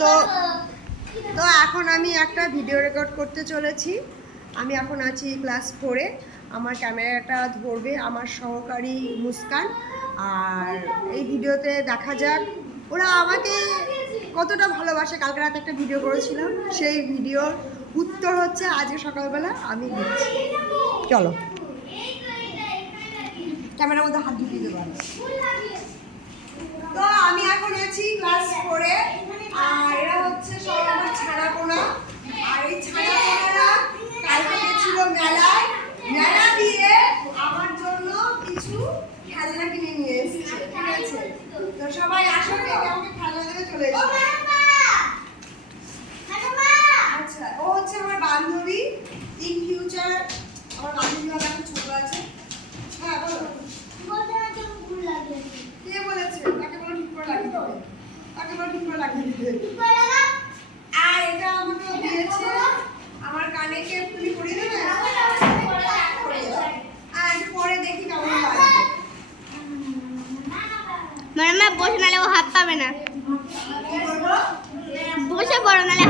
তো তো এখন আমি একটা ভিডিও রেকর্ড করতে চলেছি। আমি এখন আছি ক্লাস 4-এ। আমার ক্যামেরাটা ধরবে আমার সহকারী মুস্কান। আর এই ভিডিওতে দেখা যাক ওরা আমাকে কতটা ভালোবাসে। কালকে রাতে একটা ভিডিও করেছিলাম, সেই ভিডিওর উত্তর হচ্ছে আজকে সকালবেলা আমি দিচ্ছি। চলো, ক্যামেরার মধ্যে হাত ঢুকিয়ে দেবো। তো আমি এখন আছি ক্লাস 4-এ। আর এরা হচ্ছে সব আমার ছানাপোনা। আর এই ছানাপোনারা কালকে গেছিল মেলায়, মেলা দিয়ে আমার জন্য কিছু খেলনা কিনে নিয়ে এসেছে। ঠিক আছে, তো সবাই আসো, আমাকে খেলনা দেবে, চলে এসো। আচ্ছা, ও হচ্ছে আমার বান্ধবী। ইন ফিউচার আমার বান্ধবী হবে, এখন ছোট আছে। হ্যাঁ বলো। কে বলেছে? তাকে বলো ঠিক করে লাগিয়ে দিতে। তাকে বলো ঠিক করে লাগিয়ে দিতে। আর এটা আমাকে দিয়েছে আমার কানে, কে তুমি পরিয়ে দেবে? আর পরে দেখি কেমন লাগে। বসে নালে ও হাত পাবে না। কি করবো? বসে পড়ো নালে